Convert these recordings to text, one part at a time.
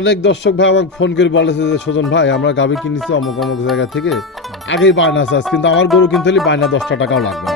অনেক দর্শক ভাই আমাকে ফোন করে বলেছে যে, সুজন ভাই, আমরা গাভি কিনেছি অমুক অমুক জায়গা থেকে। আগেই বায়না চাষ কিন্তু আমার গরু কিনতে হলে বায়না দশটা টাকাও লাগবে না।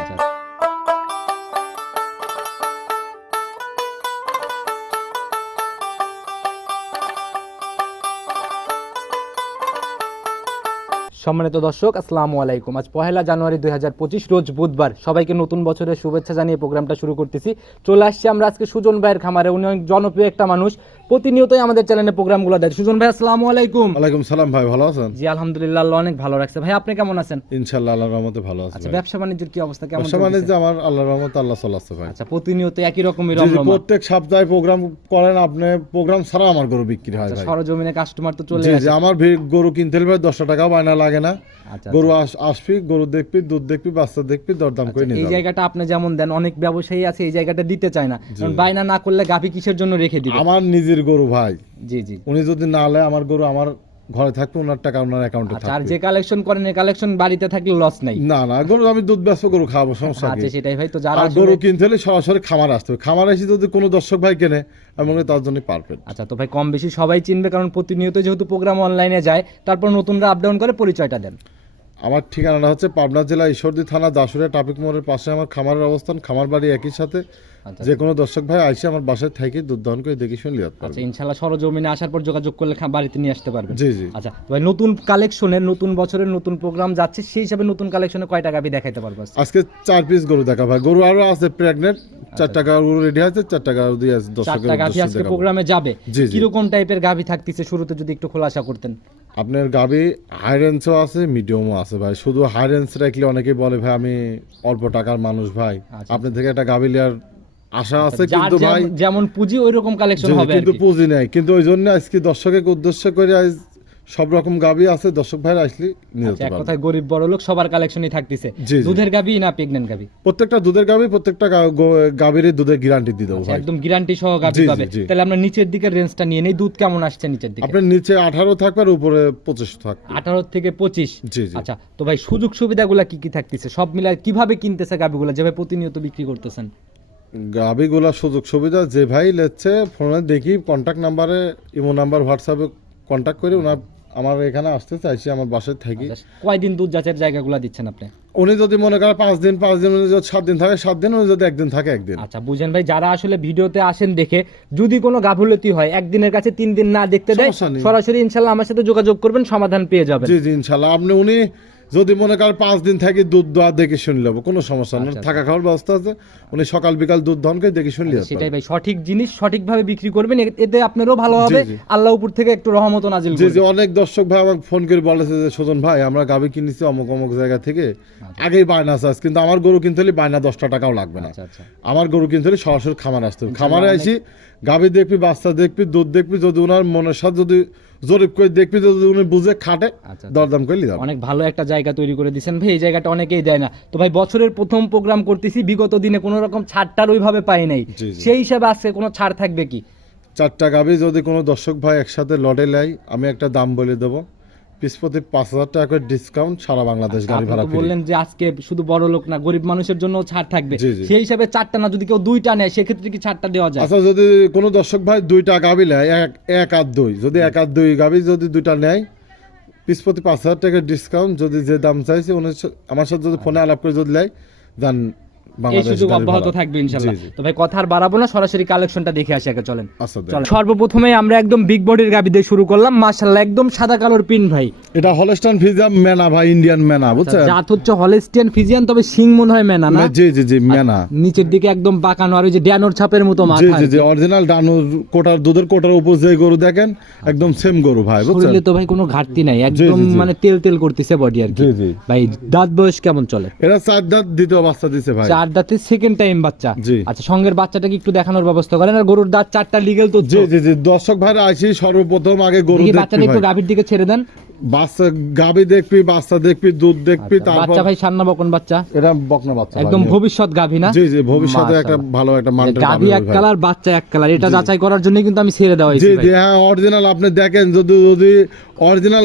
সম্মানিত দর্শক, আসসালামু আলাইকুম। আজ পহেলা জানুয়ারি দুই হাজার পঁচিশ, রোজ বুধবার। সবাইকে নতুন বছরের শুভেচ্ছা জানিয়ে প্রোগ্রামটা শুরু করতেছি। চলে আসছি আমরা আজকে সুজন ভাইয়ের খামারে। উনি অনেক জনপ্রিয় একটা মানুষ। প্রতিনিয়তই আমাদের চ্যানেলে প্রোগ্রামগুলো দেয়। সুজন ভাই আসসালামু আলাইকুম। ওয়ালাইকুম সালাম ভাই ভালো আছেন? জি আলহামদুলিল্লাহ আল্লাহ অনেক ভালো রাখছে। ভাই আপনি কেমন আছেন? ইনশাল্লাহ আল্লাহর রহমতে ভালো আছে আচ্ছা ব্যবসা বাণিজ্যের কি অবস্থা? কেমন ব্যবসা বাণিজ্য আমার আল্লাহর রহমতে আল্লাহ চলাচ্ছে ভাই। আচ্ছা প্রতিনিয়ত একই রকমের জি, জি, প্রত্যেক সপ্তাহে প্রোগ্রাম করেন আপনি প্রোগ্রাম ছাড়া আমার গরু বিক্রি হয় ভাই। সরজমিনে কাস্টমার তো চলে আসে জি আমার গরু কিনতে হলে ভাই দশটা টাকাও বায়না লাগে না। আচ্ছা গরু আসবি গরু দেখবি দুধ দেখবি বাচ্চা দেখবি দরদাম করে নিয়ে এই জায়গাটা আপনি যেমন দেন অনেক ব্যবসায়ী আছে এই জায়গাটা দিতে চায় না। কারণ বায়না না করলে গাভী কিসের জন্য রেখে দিবে? আমার নিজের গরু ভাই। জি জি। উনি যদি না নেয় আমার গরু আমার ঘরে থাকবে ওনার টাকা ওনার অ্যাকাউন্টে আচ্ছা আর যে কালেকশন করেন এই কালেকশন বাড়িতে থাকলে লস নাই? না না গরু আমি দুধ ব্যস্ত গরু খাওয়াবো সমস্যা কি? আচ্ছা সেটাই ভাই তো যারা গরু কিনতে হলে সরাসরি খামার আসতে হবে। খামার এসে যদি কোনো দর্শক ভাই কেনে আমি মনে তার জন্য পারফেক্ট আচ্ছা তো ভাই কম বেশি সবাই চিনবে কারণ প্রতিনিয়ত যেহেতু প্রোগ্রাম অনলাইনে যায় তারপর নতুনরা আপ ডাউন করে পরিচয়টা দেন। আমার ঠিকানাটা হচ্ছে পাবনা জেলা ঈশ্বরদী থানা দাসুরিয়া ট্রাফিক মোড়ের পাশে আমার খামারের অবস্থান খামার বাড়ি একই সাথে। আচ্ছা। যে কোনো দর্শক ভাই আইসে আমার বাসায় থেকে দুধ দহন করে দেখি শুনলি আচ্ছা ইনশাল্লাহ সরজমিনে আসার পর যোগাযোগ করলে বাড়িতে নিয়ে আসতে পারবেন। জি জি। আচ্ছা ভাই নতুন কালেকশনের নতুন বছরের নতুন প্রোগ্রাম যাচ্ছে সেই হিসাবে নতুন কালেকশনে কয়টা গাভী দেখাইতে পারব আজকে? চার পিস গরু দেখা ভাই। গরু আরও আছে প্রেগনেন্ট চার টাকা গরু রেডি আছে চার টাকা গরু দিয়ে আছে চারটা গাভী আজকে প্রোগ্রামে যাবে। কীরকম টাইপের গাভী থাকতেছে? শুরুতে যদি একটু খোলাসা করতেন। আপনার গাবি হাই রেঞ্জও আছে মিডিয়ামও আছে ভাই। শুধু হাই রেঞ্জ রাখলে অনেকে বলে ভাই আমি অল্প টাকার মানুষ ভাই। আচ্ছা। আপনার থেকে একটা গাবি লেয়ার আশা আছে কিন্তু ভাই যেমন- যেমন পুঁজি ওই রকম কালেকশন হবে কিন্তু পুঁজি নাই। কিন্তু ওই জন্য আজকে দর্শকের উদ্দেশ্য করে আজ সব রকম গাবি আছে দর্শক ভাইরা আসলে নিয়ে আচ্ছা, যেতে পারবে। কথায় গরিব বড় লোক সবার কালেকশনই থাকতেছে। দুধের গাভী না প্রেগনেন্ট গাভী প্রত্যেকটা দুধের গাবি প্রত্যেকটা গাবির দুধের গ্যারান্টি দিয়ে দেবো একদম গ্যারান্টি সহ জি, পাবে। তাহলে আমরা নিচের দিকের রেঞ্জটা নিয়ে নেই। দুধ কেমন আসছে নিচের দিকে? আপনার নিচে আঠারো থাকবে আর উপরে পঁচিশ থাকবে। আঠারো থেকে পঁচিশ? জি জি। আচ্ছা তো ভাই সুযোগ সুবিধাগুলো কি কি থাকতেছে? সব মিলাই কীভাবে কিনতেছে গাভীগুলো যেভাবে প্রতিনিয়ত বিক্রি করতেছেন। গাবিগুলা সুযোগ সুবিধা যে ভাই লেচ্ছে ফোনে দেখি কন্ট্যাক্ট নাম্বারে ইমো নাম্বার হোয়াটসঅ্যাপে কন্ট্যাক্ট করে ওনার আমার এখানে আসতে চাইছি আমার বাসায় থাকি। আচ্ছা, কয়দিন দুধ যাচের জায়গাগুলো দিচ্ছেন আপনি? উনি যদি মনে করেন পাঁচ দিন পাঁচ দিন উনি যদি সাত দিন থাকে সাত দিন উনি যদি একদিন থাকে একদিন। আচ্ছা বুঝেন ভাই যারা আসলে ভিডিওতে আসেন দেখে যদি কোনো গাফিলতি হয় একদিনের কাছে তিন দিন না দেখতে দেয় সরাসরি ইনশাল্লাহ আমার সাথে যোগাযোগ করবেন সমাধান পেয়ে যাবেন। জি জি ইনশাল্লাহ। আপনি উনি যদি মনে করেন পাঁচ দিন থাকি দুধ দোয়া দেখে শুনে নেব কোনো সমস্যা নেই। আচ্ছা, থাকা খাওয়ার ব্যবস্থা আছে উনি সকাল বিকাল দুধ করে দেখে শুনলে সেটাই ভাই সঠিক জিনিস সঠিকভাবে বিক্রি করবেন এতে আপনারও ভালো হবে। আল্লাহ উপর থেকে একটু রহমত নাজিল জি জি অনেক দর্শক ভাই আমাকে ফোন করে বলেছে যে সুজন ভাই আমরা গাভি কিনেছি অমুক অমুক জায়গা থেকে। আচ্ছা। আগেই বায়না চাষ কিন্তু আমার গরু কিনতে হলে বায়না দশটা টাকাও লাগবে না। আচ্ছা আচ্ছা। আমার গরু কিনতে হলে সরাসরি খামার আসতে হবে। খামারে আসি গাভি দেখবি বাচ্চা দেখবি দুধ দেখবি যদি ওনার মনের সাথে যদি জরিপ করে দেখবি যদি উনি বুঝে খাটে আচ্ছা দরদাম করে নিতে অনেক ভালো একটা জায়গা তৈরি করে দিয়েছেন ভাই এই জায়গাটা অনেকেই দেয় না। তো ভাই বছরের প্রথম প্রোগ্রাম করতেছি বিগত দিনে কোনো রকম ছাড়টার ওইভাবে পাই নাই। সেই হিসাবে আজকে কোনো ছাড় থাকবে কি? চারটা গাভি যদি কোনো দর্শক ভাই একসাথে লড়ে নেয় আমি একটা দাম বলে দেবো। পিস প্রতি পাঁচ হাজার টাকা করে ডিসকাউন্ট সারা বাংলাদেশ গাড়ি ভাড়া বললেন যে আজকে শুধু বড় লোক না গরিব মানুষের জন্য ছাড় থাকবে। সেই হিসাবে চারটা না যদি কেউ দুইটা নেয় সেক্ষেত্রে কি ছাড়টা দেওয়া যায়? আচ্ছা যদি কোনো দর্শক ভাই দুইটা গাভি নেয় এক এক আর দুই যদি এক আর দুই গাভি যদি দুইটা নেয় পিস প্রতি পাঁচ হাজার টাকা ডিসকাউন্ট যদি যে দাম চাইছে আমার সাথে যদি ফোনে আলাপ করে যদি নেয় যান এই সুযোগ অব্যাহত থাকবে ইনশাল্লাহ। জি, জি। তো ভাই কথা আর বাড়াবো না সরাসরি কালেকশনটা দেখে আসি আগে চলেন। আচ্ছা দেন। চল সর্বপ্রথমে আমরা একদম বিগ বডির গাবি দিয়ে শুরু করলাম। মাশাল্লাহ একদম সাদা কালোর পিন ভাই। এটা হলস্টান ফিজাম মেনা ভাই ইন্ডিয়ান মেনা বুঝছেন? জাত হচ্ছে হলেস্টিয়ান ফিজিয়ান তবে সিং মনে হয় মেনা না? জি জি জি মেনা নিচের দিকে একদম বাঁকানো আর ওই যে ড্যানোর ছাপের মতো মাথা জি জি অরিজিনাল ডানুর কোটার দুধের কোটার উপর যে গরু দেখেন একদম সেম গরু ভাই বুঝছেন? তো ভাই কোনো ঘাটতি নাই একদম। মানে তেল তেল করতেছে বডি আর কি। ভাই দাঁত বয়স কেমন চলে? এরা চার দাঁত দ্বিতীয় বাচ্চা দিছে ভাই। চার দাঁতে সেকেন্ড টাইম বাচ্চা। আচ্ছা সঙ্গের বাচ্চাটাকে একটু দেখানোর ব্যবস্থা করেন। আর গরুর দাঁত চারটা লিগেল তো জি জি জি দর্শক ভাইরা সর্বপ্রথম আগে গরু বাচ্চাটা একটু গাভীর দিকে ছেড়ে দেন। বাচ্চা গাবি দেখবি বাচ্চা দেখবি দুধ দেখবি আচ্ছা, তারপর বাচ্চা ভাই সান্না বকন বাচ্চা। এটা বকনা বাচ্চা একদম ভবিষ্যৎ গাভী না? জি জি ভবিষ্যতে একটা ভালো একটা মান্ডের গাভী এক কালার বাচ্চা এক কালার। এটা যাচাই করার জন্য কিন্তু আমি ছেড়ে দেওয়া জি হয়েছে জি হ্যাঁ অরিজিনাল আপনি দেখেন যদি যদি অরিজিনাল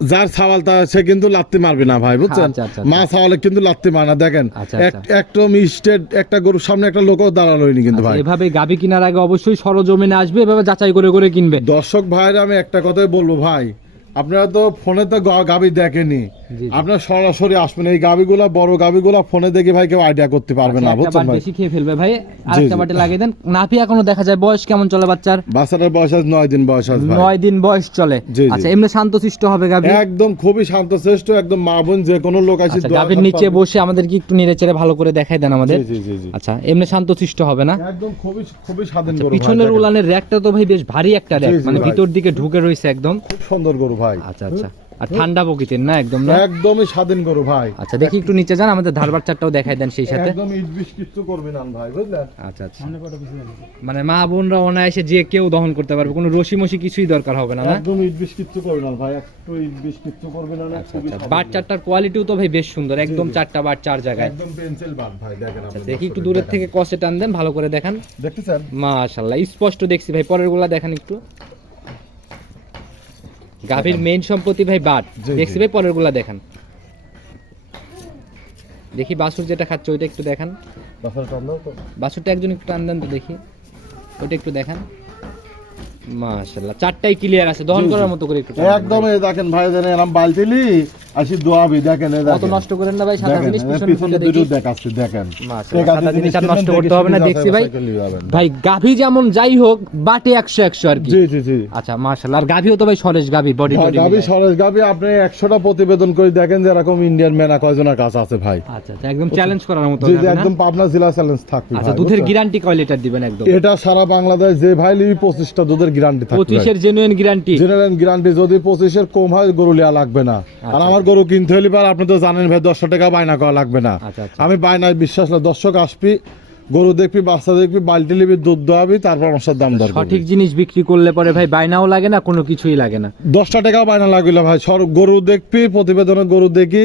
যার সাওয়াল তা সে কিন্তু লাত্তি মারবে না ভাই বুঝছেন? আচ্ছা, আচ্ছা, মা সাওয়ালে কিন্তু লাত্তি মারে না দেখেন? একটা আচ্ছা। স্টেট একটা গরুর সামনে একটা লোকও দাঁড়ালোনি কিন্তু ভাই। এভাবে গাবি কেনার আগে অবশ্যই সরজমিনে আসবে এভাবে যাচাই করে করে কিনবে। দর্শক ভাইরা আমি একটা কথাই বলব ভাই আপনারা তো ফোনে তো গাবি দেখেনি। আপনার সরাসরি আসবেন এই গাবিগুলা বড় গাবিগুলা ফোনে দেখে ভাই কেউ আইডিয়া করতে পারবে না আচ্ছা, বুঝছেন ভাই? বেশি খেয়ে ফেলবে ভাই। আরেকটা। বাটে লাগিয়ে দেন। নাভি এখনও দেখা যায় বয়স কেমন চলে বাচ্চার? বাচ্চাটার বয়স আজ নয় দিন বয়স আজ ভাই। নয় দিন বয়স চলে। আচ্ছা এমনি শান্তশিষ্ট হবে গাভি একদম খুবই একদম মা বোন যে কোনো লোক আছে আচ্ছা গাভির নিচে বসে আমাদেরকে একটু নেড়ে চেড়ে ভালো করে দেখাই দেন আমাদের। আচ্ছা এমনি শান্তশিষ্ট হবে না? একদম খুবই খুবই স্বাধীন আচ্ছা, গরু পিছনের। উলানের র্যাকটা তো ভাই বেশ ভারী একটা র্যাক মানে ভিতর দিকে ঢুকে রয়েছে একদম। খুব সুন্দর গরু ভাই। আচ্ছা আচ্ছা। আর ঠান্ডা প্রকৃতির না একদম না? একদমই স্বাধীন গরু ভাই। আচ্ছা দেখি একটু নিচে যান আমাদের ধারবার চারটাও দেখাই দেন সেই সাথে। একদম কিচ্ছু করবি না ভাই বুঝলেন আচ্ছা আচ্ছা। মানে মা বোনরা অনায়াসে যে কেউ দহন করতে পারবে কোনো রশি মশি কিছুই দরকার হবে না একদম কিচ্ছু করবি না ভাই একটু কিচ্ছু করবি না আচ্ছা স্বাধীন বাট চারটার কোয়ালিটিও তো ভাই বেশ সুন্দর একদম চারটা বাট চার জায়গায়। একদম পেন্সিল বাট ভাই দেখেন আপনি দেখি একটু দূরের থেকে কষে টান দেন ভালো করে দেখান। দেখতেছেন? মাশাল্লাহ স্পষ্ট দেখছি ভাই পরেরগুলা দেখেন একটু। গাভীর মেইন সম্পত্তি ভাই বাট। দেখছি ভাই পরেরগুলা দেখান। দেখি বাসুর যেটা খাচ্ছে ওইটা একটু দেখান। বাসার টান দাও তো। বাছুরটা একজন একটু টান দেন তো দেখি। ওইটা একটু দেখান। মাশাল্লাহ চারটাই ক্লিয়ার আছে দহন। করার মতো করে একটু একদম দেখেন ভাই জানেন এরকম বালতিলি। আসি দোয়াবি দেখেন অত নষ্ট করেন না ভাই সাদা জিনিস পিছনে দুটো দেখি। দেখেন। সাদা জিনিস আর নষ্ট করতে হবে না, দেখছি ভাই। ভাই গাভী যেমন যাই হোক বাটে আর কি। জি জি জি। আচ্ছা মাশাল্লাহ আর গাভীও তো ভাই সরেশ গাভী বডি গাবি সরেশ গাবি আপনি একশোটা প্রতিবেদন করে দেখেন যে এরকম ইন্ডিয়ান মেনা কয়জনের কাছে আছে ভাই। আচ্ছা আচ্ছা একদম চ্যালেঞ্জ করার মতো জি জি একদম পাবনা জেলা চ্যালেঞ্জ থাকবে আচ্ছা দুধের গ্যারান্টি কয় লিটার দিবেন একদম? এটা সারা বাংলাদেশ যে ভাই লিবি পঁচিশটা দুধের গ্যারান্টি থাকবে পঁচিশের জেনুইন গ্যারান্টি জেনারেল গ্যারান্টি যদি পঁচিশের কম হয় গরু লিয়া লাগবে না। আর আচ্ছা। আমার গরু কিনতে হলে পার আপনি তো জানেন ভাই দশশো টাকা বায়না করা লাগবে না। আচ্ছা আচ্ছা। আমি বায়নায় বিশ্বাস না দর্শক আসবি গরু দেখবি বাচ্চা দেখবি বাল্টি লিবি দুধ দোয়াবি তারপর আমার দাম দর সঠিক জিনিস বিক্রি করলে পরে ভাই বায়নাও লাগে না কোনো কিছুই লাগে না। দশটা টাকাও বায়না লাগবে ভাই। সর গরু দেখবি প্রতিবেদনে গরু দেখি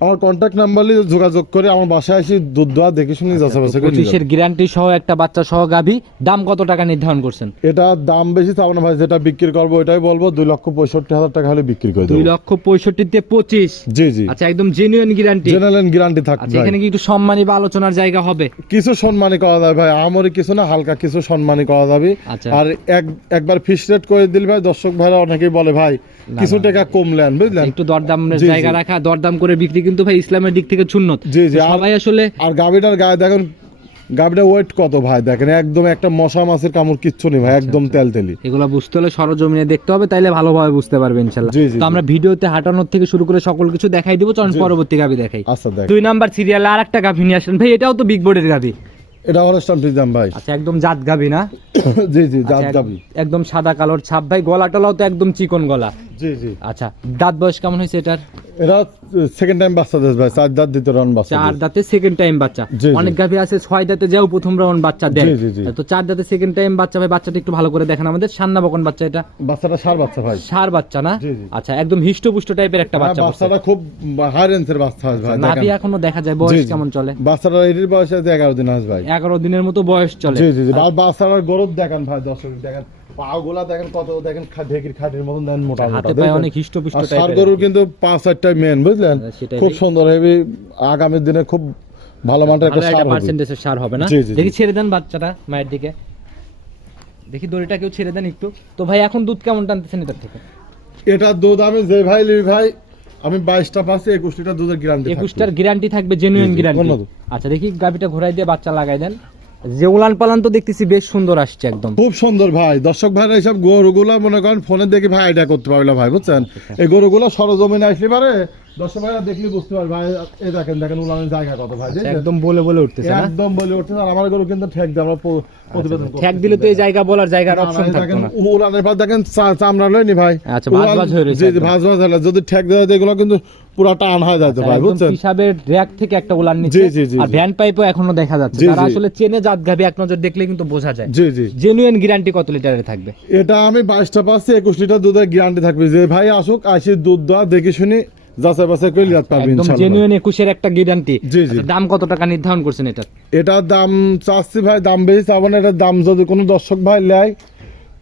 আমার কন্ট্যাক্ট নাম্বার যোগাযোগ করে আমার বাসায় আসি দুধ দেখে শুনে যাচ্ছে করে পঁচিশের গ্যারান্টি সহ একটা বাচ্চা সহ গাভী দাম কত টাকা নির্ধারণ করছেন? এটা দাম বেশি চাবো না ভাই যেটা বিক্রি করব ওইটাই বলব দুই লক্ষ পঁয়ষট্টি হাজার টাকা হলে বিক্রি করে দুই লক্ষ পঁয়ষট্টিতে পঁচিশ? জি জি। আচ্ছা একদম জেনুইন গ্যারান্টি জেনারেল গ্যারান্টি থাকবে আচ্ছা এখানে কি একটু সম্মানী বা আলোচনার জায়গা হবে? কিছু সম্মানী করা যাবে ভাই আমারই কিছু না হালকা কিছু সম্মানী করা যাবে। আচ্ছা। আর এক একবার ফিক্স রেট করে দিল ভাই দর্শক ভাইরা অনেকেই বলে ভাই কিছু টাকা কমলেন বুঝলেন? একটু জি। জায়গা রাখা দরদাম করে বিক্রি কিন্তু ভাই ইসলামের দিক থেকে সুন্নত। জি, জি, সবাই আসলে আর গাবিটার গায়ে দেখেন গাবিটার ওয়েট কত ভাই? দেখেন একদম একটা মশা মাছের কামড় কিচ্ছু নেই ভাই একদম তেল তেলি এগুলো বুঝতে হলে সরজমিনে দেখতে হবে তাইলে ভালোভাবে বুঝতে পারবে ইনশাল্লাহ তো আমরা ভিডিওতে হাঁটানোর থেকে শুরু করে সকল কিছু দেখাই দিব চলুন পরবর্তী গাভি দেখাই। আচ্ছা দেখ। দুই নাম্বার সিরিয়ালে আর একটা গাভি নিয়ে আসেন। ভাই এটাও তো বিগ বোর্ডের গাভি। এটা ফ্রিজাম ভাই। আচ্ছা একদম জাত গাভি না? জি জি আচ্ছা, গাবি একদম সাদা কালোর ছাপ। ভাই গলা টলাও তো একদম চিকন গলা। জি জি। আচ্ছা দাঁত বয়স কেমন হয়েছে এটার? এটা সেকেন্ড টাইম বাচ্চা দেশ ভাই চার দাঁত দিতে রান বাচ্চা চার দাঁতে সেকেন্ড টাইম বাচ্চা। অনেক গাভি আছে ছয় দাঁতে যাও প্রথম রাউন্ড বাচ্চা দেয়। তো চার দাঁতে সেকেন্ড টাইম বাচ্চা ভাই বাচ্চাটা একটু ভালো করে দেখেন আমাদের। সান্না বকন বাচ্চা এটা। বাচ্চাটা সার বাচ্চা ভাই। সার বাচ্চা না। আচ্ছা একদম হিষ্টপুষ্ট টাইপের একটা হ্যাঁ, বাচ্চা বাচ্চাটা খুব হাই রেঞ্জের বাচ্চা ভাই নাভি এখনও দেখা যায় বয়স কেমন চলে? বাচ্চাটা এটির বয়স আছে এগারো দিন আস ভাই। এগারো দিনের মতো বয়স চলে। জি জি জি। বাচ্চাটার গরব দেখেন ভাই দর্শক দেখেন। পাগুলা দেখেন কত দেখেন ঢেকির খাটির মতন দেখেন মোটা হাতে পায়ে অনেক হিষ্টপুষ্ট আর সার টাইপের গরুর কিন্তু পাঁচ চারটাই মেন বুঝলেন? হ্যাঁ, খুব সুন্দর হেবি আগামী দিনে খুব ভালো মানের একটা সার হবে। পার্সেন্টেজের সার হবে না। দেখি ছেড়ে দেন বাচ্চাটা মায়ের দিকে। দেখি দড়িটা কেউ ছেড়ে দেন একটু। তো ভাই এখন দুধ কেমন টানতেছেন এটার থেকে? এটা দুধ আমি যে ভাই লিবি ভাই আমি বাইশটা পাচ্ছি একুশ লিটার দুধের গ্যারান্টি একুশটার গ্যারান্টি থাকবে জেনুইন গ্যারান্টি আচ্ছা দেখি গাভিটা ঘোরাই দিয়ে বাচ্চা লাগাই দেন। যে উলান পালান তো দেখতেছি বেশ সুন্দর আসছে একদম খুব সুন্দর ভাই দর্শক ভাইরা এইসব গরুগুলো মনে করেন ফোনে দেখে ভাই আইডিয়া করতে পারবে ভাই, বুঝছেন। এই গরুগুলো সরজমিনে আসলে পারে দর্শক ভাইরা দেখলে বুঝতে পারবে ভাই এই দেখেন দেখেন উলানের জায়গা কত ভাই আচ্ছা, একদম বলে বলে উঠতেছে একদম বলে উঠছে আর আমার গরু কিন্তু ঠেক দিয়ে আমরা প্রতিবেদন করতেছি। ঠ্যাক দিলে তো এই জায়গা বলার জায়গার অপশন থাকতো না। উলানের পর দেখেন চামড়া লয়নি ভাই। আচ্ছা, ভাঁজ ভাঁজ হয়ে রয়েছে একদম। ভাঁজ ভাঁজ হলে যদি ঠেক এগুলো কিন্তু পুরো টান হয়ে ভাই বুঝছেন? হিসাবের র্যাক থেকে একটা উলান জি, আর ভ্যান পাইপও এখনও দেখা যাচ্ছে। তারা আসলে চেনে জাত গাভি এক নজর দেখলে কিন্তু বোঝা যায়। জি জি। জেনুইন গ্যারান্টি কত লিটারের থাকবে? এটা আমি বাইশটা পাচ্ছি একুশ লিটার দুধের গ্যারান্টি থাকবে। যে ভাই আসুক আসি দুধ দেওয়া দেখে শুনি যাচাই বাছাই করে। জেনুইন একটা গ্যারান্টি জি, জি। দাম কত টাকা নির্ধারণ করছেন এটা এটার দাম চাচ্ছি ভাই দাম বেশি চাবো না এটার দাম যদি কোনো দর্শক ভাই নেয়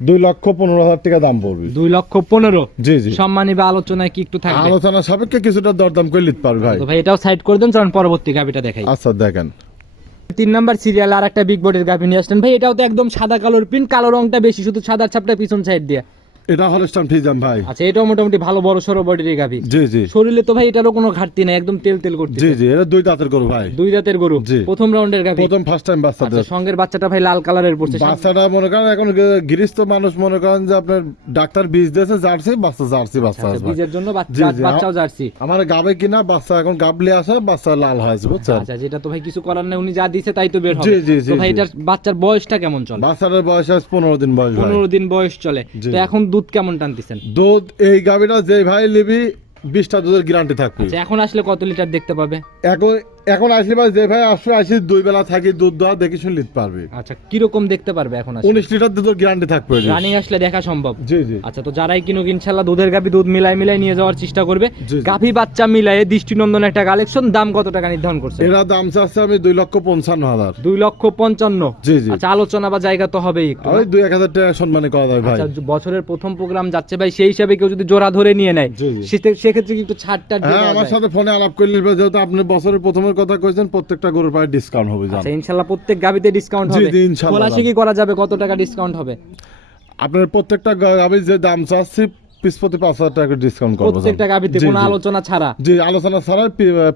দুই লক্ষ পনেরো হাজার টাকা দাম পড়বে। দুই লক্ষ পনেরো? জি জি। সম্মানী বা আলোচনায় কি একটু থাকবে? আলোচনা সাপেক্ষে কিছুটা দরদাম করে নিতে পারবে ভাই। ভাই এটাও সাইড করে দেন চলুন পরবর্তী গাভিটা দেখাই। আচ্ছা দেখেন। তিন নাম্বার সিরিয়াল আর একটা বিগ বডির গাভি নিয়ে আসলেন ভাই এটাও তো একদম সাদা কালোর প্রিন্ট কালো রংটা বেশি শুধু সাদা ছাপটা পিছন সাইড দিয়ে। এটা হলস্টান ফিজান ভাই। আচ্ছা এটাও মোটামুটি ভালো বড় সড়ো বডির গাভি। জি জি। শরীরে তো ভাই এটারও কোনো ঘাটতি নাই একদম তেল তেল করতে জি জি এটা দুই দাঁতের গরু ভাই। দুই দাঁতের গরু প্রথম রাউন্ডের গাভি। প্রথম ফার্স্ট টাইম বাচ্চা আচ্ছা সঙ্গের বাচ্চাটা ভাই লাল কালারের পড়ছে বাচ্চাটা মনে করেন এখন গৃহস্থ মানুষ মনে করেন যে আপনার ডাক্তার বীজ দিয়েছে জার্সি বাচ্চা জার্সি বাচ্চা আচ্ছা, বীজের জন্য বাচ্চা বাচ্চাও জার্সি। আমার গাবে কিনা বাচ্চা এখন গাবলে আসে বাচ্চা লাল হয়েছে বুঝছেন? আচ্ছা যেটা তো ভাই কিছু করার নেই উনি যা দিছে তাই তো বের হবে। জি, জি, জি, তো ভাই এটার বাচ্চার বয়সটা কেমন চলে? বাচ্চাটার বয়স আছে পনেরো দিন বয়স ভাই। পনেরো দিন বয়স চলে। তো এখন দুধ কেমন টানতেছেন? দুধ এই গাভীটা যে ভাই নিবি বিশটা দুধের গ্যারান্টি থাকবে। আচ্ছা এখন আসলে কত লিটার দেখতে পাবে? এখন এখন আসলে ভাই যে ভাই আসবে আসি দুই বেলা থাকি দুধ দেওয়া দেখে শুনে নিতে পারবে। আচ্ছা কীরকম দেখতে পারবে এখন আসলে উনিশ লিটার দুধের গ্যারান্টি থাকবে রানিং আসলে দেখা সম্ভব। জি জি। আচ্ছা তো যারাই কিনুক ইনশাল্লাহ দুধের গাভি দুধ মিলাই মিলাই নিয়ে যাওয়ার চেষ্টা করবে। গাভি বাচ্চা মিলাই দৃষ্টিনন্দন একটা কালেকশন দাম কত টাকা নির্ধারণ করছে এরা দাম চাচ্ছে আমি দুই লক্ষ পঞ্চান্ন হাজার। দুই লক্ষ পঞ্চান্ন? জি জি। আচ্ছা আলোচনা বা জায়গা তো হবেই একটু ওই দুই এক হাজার টাকা সম্মানে করা যায় ভাই। আচ্ছা বছরের প্রথম প্রোগ্রাম যাচ্ছে ভাই সেই হিসাবে কেউ যদি জোড়া ধরে নিয়ে নেয় জি, জি। সেতে- সেক্ষেত্রে কি একটু ছাড়টা হ্যাঁ আমার সাথে ফোনে আলাপ করে নিবে যেহেতু আপনি বছরের প্রথমের কথা কইছেন প্রত্যেকটা গরুর পায়ে ডিসকাউন্ট হবে জানেন। আচ্ছা ইনশাল্লাহ প্রত্যেক গাবিতে ডিসকাউন্ট হবে। জি, ইনশাআল্লাহ খোলাসি কি করা যাবে? কত টাকা ডিসকাউন্ট হবে? আপনার প্রত্যেকটা গাবি যে দাম চাচ্ছি পিস প্রতি পাঁচ হাজার টাকা ডিসকাউন্ট করব জান। প্রত্যেকটা গাবিতে জি, কোনো আলোচনা ছাড়া? জি আলোচনা ছাড়া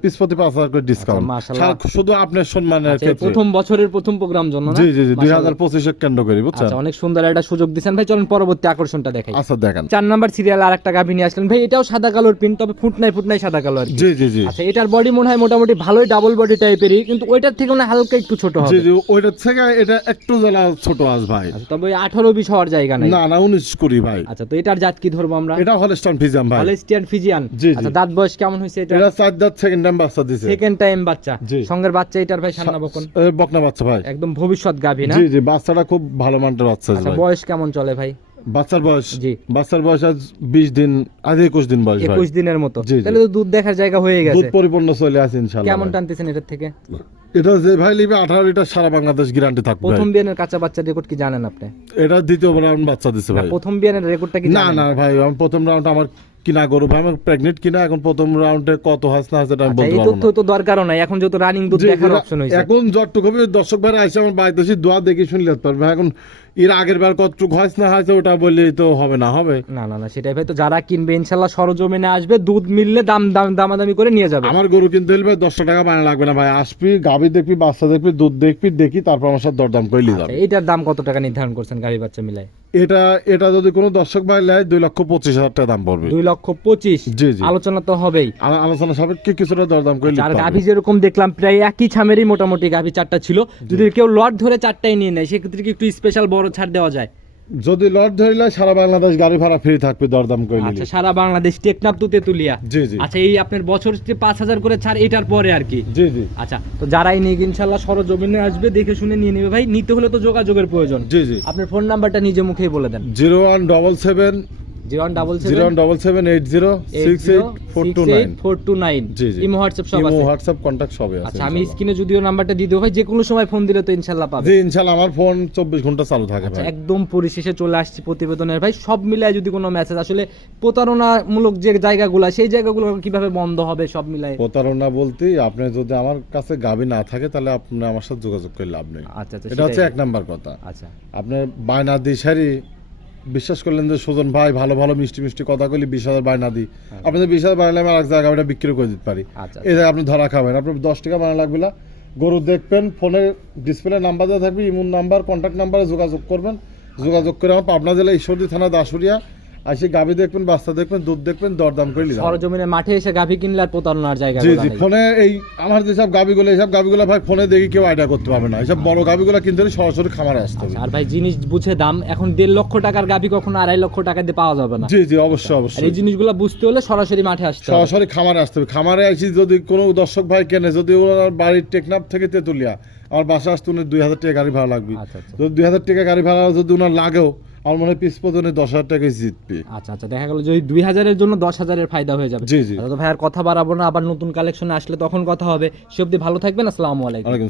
পিস প্রতি পাঁচ হাজার করে ডিসকাউন্ট আচ্ছা, শুধু আপনার সম্মানের আচ্ছা, ক্ষেত্রে। প্রথম বছরের প্রথম প্রোগ্রাম জন্য জি জি জি দুই হাজার পঁচিশে কেন্দ্র করি বুঝছেন? আচ্ছা অনেক সুন্দর একটা সুযোগ দিচ্ছেন ভাই চলুন পরবর্তী আকর্ষণটা দেখাই। আচ্ছা দেখেন। চার নাম্বার সিরিয়াল আর একটা নিয়ে আসলেন। ভাই এটাও সাদা কালোর প্রিন্ট তবে ফুট নাই ফুট নাই সাদা কালো আর জি জি জি। আচ্ছা এটার বডি মনে হয় মোটামুটি ভালোই ডাবল বডি টাইপেরই কিন্তু ওইটার থেকে না হালকা একটু ছোট জি হবে। জি ওইটার থেকে এটা একটু জ্বালা ছোট আস ভাই। তবে আঠারো বিশ হওয়ার জায়গা নাই। না না উনিশ করি ভাই। আচ্ছা তো এটার জাত কি ধরবো? আমরা? এটা হলস্টান ফিজাম ভাই। ফিজিয়ান। আচ্ছা দাঁত বয়স কেমন হয়েছে এটা এটা চার দাঁত সেকেন্ড টাইম বাচ্চা দিছে। সেকেন্ড টাইম বাচ্চা। সঙ্গের বাচ্চা এটার ভাই বকন। বকনা বাচ্চা ভাই। একদম ভবিষ্যৎ গাভী না? জি জি বাচ্চাটা খুব ভালো মানের বাচ্চা আচ্ছা বয়স কেমন চলে ভাই? বাচ্চার বয়স। বাচ্চার বয়স আজ বিশ দিন আজ একুশ দিন বয়স একুশ দিনের মতো। তাহলে তো দুধ দেখার জায়গা হয়ে দুধ গেছে পরিপূর্ণ চলে আছে কেমন টানতেছেন এটার থেকে? এটা যে ভাই নিবে আঠারো লিটার সারা বাংলাদেশ গ্যারান্টি থাকবে প্রথম বিয়ানের কাঁচা বাচ্চার রেকর্ড কি জানেন আপনি? এটা দ্বিতীয় রাউন্ড বাচ্চা দিছে ভাই। প্রথম বিয়ানের রেকর্ডটা কি না না ভাই আমি প্রথম রাউন্ড আমার কিনা গরু ভাই আমার প্রেগনেন্ট কিনা এখন প্রথম রাউন্ডে কত হাস না হাসে আমি আচ্ছা, বলতে পারব না। তো দরকারও নাই এখন যেহেতু রানিং দুধ দেখার অপশন হইছে। এখন যতটুকু হবে দর্শক ভাই আইসা আমার বাড়িতে এসে দোয়া দেখে শুনলে যেতে পারবে। এখন এর আগের বার কতটুকু হয়েছে না হয়েছে ওটা বললেই তো হবে না হবে। না না না সেটাই ভাই তো যারা কিনবে ইনশাল্লাহ সরজমিনে আসবে দুধ মিললে দাম দাম দামাদামি করে নিয়ে যাবে। আমার গরু কিনতে হলে ভাই দশটা টাকা বানা লাগবে না ভাই। আসবি গাভি দেখবি বাচ্চা দেখবি দুধ দেখবি দেখি তারপর আমার সাথে দরদাম করে নিয়ে আচ্ছা, যাবে এইটার দাম কত টাকা নির্ধারণ করছেন গাড়ি বাচ্চা মিলাই এটা এটা যদি কোনো দর্শক ভাই নেয় দুই লক্ষ পঁচিশ হাজার টাকা দাম পড়বে। দুই লক্ষ পঁচিশ? জি, জি। আলোচনা তো হবেই। আলোচনা সাপেক্ষে কিছুটা দরদাম করে আচ্ছা, আর গাভি যেরকম দেখলাম প্রায় একই ছামেরই মোটামুটি গাভি চারটা ছিল। যদি কেউ লট ধরে চারটাই নিয়ে নেয় সেক্ষেত্রে কি একটু স্পেশাল বড় ছাড় দেওয়া যায়। যদি লট ধরিলে সারা বাংলাদেশ গাড়ি ভাড়া ফ্রি থাকবে দরদাম করে আচ্ছা সারা বাংলাদেশ টেকনাফ তুতে তুলিয়া। জি জি। আচ্ছা এই আপনার বছর পাঁচ হাজার করে ছাড় এটার পরে আর কি? জি জি। আচ্ছা তো যারাই নিয়ে ইনশাল্লাহ সরজমিনে আসবে দেখে শুনে নিয়ে নেবে। ভাই নিতে হলে তো যোগাযোগের প্রয়োজন। জি জি। আপনার ফোন নাম্বারটা নিজে মুখেই বলে দেন। Zero one double seven zero one double zero one double seven eight zero six eight four two nine. Four two nine. Imo WhatsApp সব আছে। হোয়াটসঅ্যাপ কন্ট্যাক্ট সবই আছে আচ্ছা আমি। স্ক্রিনে যদিও নাম্বারটা দিয়ে দেবো ভাই যে কোনো সময় ফোন দিলে তো ইনশাল্লাহ পাবে। জি ইনশাল্লাহ আমার ফোন চব্বিশ ঘণ্টা চালু থাকে আচ্ছা ভাই। একদম পরিশেষে চলে আসছি প্রতিবেদনের ভাই। সব মিলায় যদি কোনো মেসেজ আসলে প্রতারণামূলক যে জায়গাগুলো সেই জায়গাগুলো কীভাবে বন্ধ হবে সব মিলায়? প্রতারণা বলতে আপনি যদি আমার কাছে গাবি না থাকে তাহলে আপনি আমার সাথে যোগাযোগ করে লাভ নেই। আচ্ছা আচ্ছা এটা হচ্ছে এক নাম্বার কথা। আচ্ছা। আপনার বায়না দিই সারি বিশ্বাস করলেন যে সুজন ভাই ভালো ভালো মিষ্টি মিষ্টি কথা বলি বিশ হাজার বায়না দিই আপনাদের বিশ হাজার বায়না আমি আর এক জায়গায় গাবিটা বিক্রি করে দিতে পারি। আচ্ছা এই জায়গায় আপনি ধরা খাবেন। আপনি দশ টাকা বায়না লাগবে না। গরু দেখবেন ফোনে ডিসপ্লে নাম্বার দেওয়া থাকবে ইমুন নাম্বার কন্ট্যাক্ট নাম্বারে যোগাযোগ করবেন। যোগাযোগ করে আমার পাবনা জেলা ঈশ্বরদী থানা দাসুরিয়া আসে গাবি দেখবেন বাচ্চা দেখবেন দুধ দেখবেন দরদাম করে নিলাম। সরজমিনে মাঠে এসে গাভী কিনলে আর প্রতারণার জায়গা জি জি ফোনে এই আমার যেসব গাবিগুলো এইসব গাবিগুলো ভাই ফোনে দেখি কেউ আইডিয়া করতে পারবে না। এইসব বড় গাবিগুলো কিনতে হলে সরাসরি খামারে আসতে হবে। আর ভাই জিনিস বুঝে দাম এখন দেড় লক্ষ টাকার গাভী কখনো আড়াই লক্ষ টাকা দিয়ে পাওয়া যাবে না। জি জি অবশ্যই অবশ্যই এই জিনিসগুলো বুঝতে হলে সরাসরি মাঠে আসতে হবে। সরাসরি খামারে আসতে হবে। খামারে আসি যদি কোনো দর্শক ভাই কেনে যদি ওনার বাড়ির টেকনাফ থেকে তেতুলিয়া আমার বাসা আসতে উনি দুই হাজার টাকা গাড়ি ভাড়া লাগবে। আচ্ছা আচ্ছা। যদি দুই হাজার টাকা গাড়ি ভাড়া যদি ওনার লাগেও আমার মনে হয় পিস পর্যন্ত দশ হাজার টাকায় জিতবে। আচ্ছা আচ্ছা দেখা গেল যদি দুই হাজারের জন্য দশ হাজারের ফায়দা হয়ে যাবে। জি জি। আচ্ছা, তো ভাই আর কথা বাড়াবো না আবার নতুন কালেকশনে আসলে তখন কথা হবে। সে অব্দি ভালো থাকবেন আসসালামু আলাইকুম।